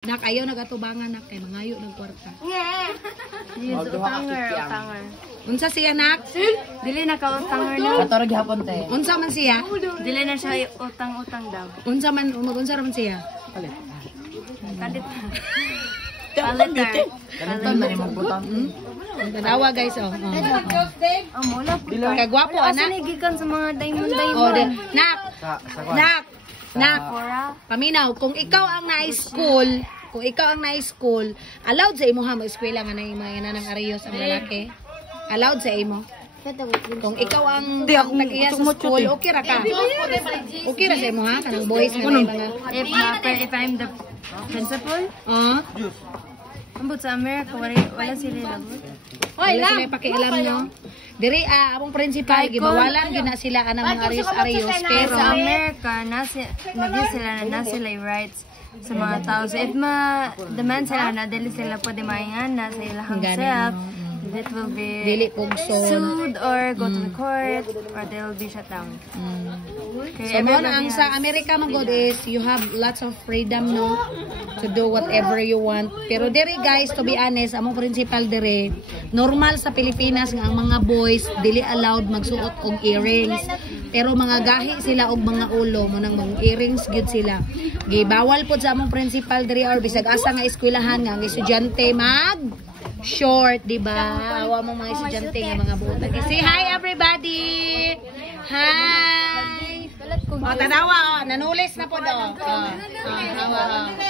Nak ayaw nagatubangan nak kay mangayo ng kwarta. Yes, utanger. Unsa siya nak? Dili na ka utanger na. Kato ra gihapon te. Unsa man siya? Dili na siya utang-utang daw. Unsa man man siya? Kalit. Kalitan na ni mo butang. Tanawa guys oh. Mula po. Kay gwapo ana. Asa gikan sa mga Oh, diamond. nak. Nak. Cora. Paminaw, kung ikaw ang na-school, allowed sa imo ha mo-eskwela nga na yung mga inanang ariyos ang lalaki. Allowed sa imo. Kung ikaw ang nag-iya sa school, okay ra ka. Okay ra sa imo ha, kanang boys nga na mga... If I'm the principal, ambot sa America, wala sila labot. Wala sila pakialam nyo. Diri among principal, gibawalan yun na sila anang mga ariyos-ariyos. Pero Sa America, na sila yung rights sa mga tao. So, if ma-demand sila na dili sila pwede maingan na sa ilang self, it will be dili pugson. sued or go to the court or they will be shut down. So, mo ang sa Amerika man god is you have lots of freedom no to do whatever you want. Pero diri guys, to be honest, among principal diri, normal sa Pilipinas nga ang mga boys dili allowed magsuot og earrings. Pero mga gahi sila og mga ulo mo nang mga earrings gyud sila. Gibawal pod sa among principal diri or bisag asa nga eskwelahan nga ang estudyante mag short, di ba? Awa mo mga estudyante nga mga butag. Say hi everybody. Hi. O, tanawa, nanulis na po do.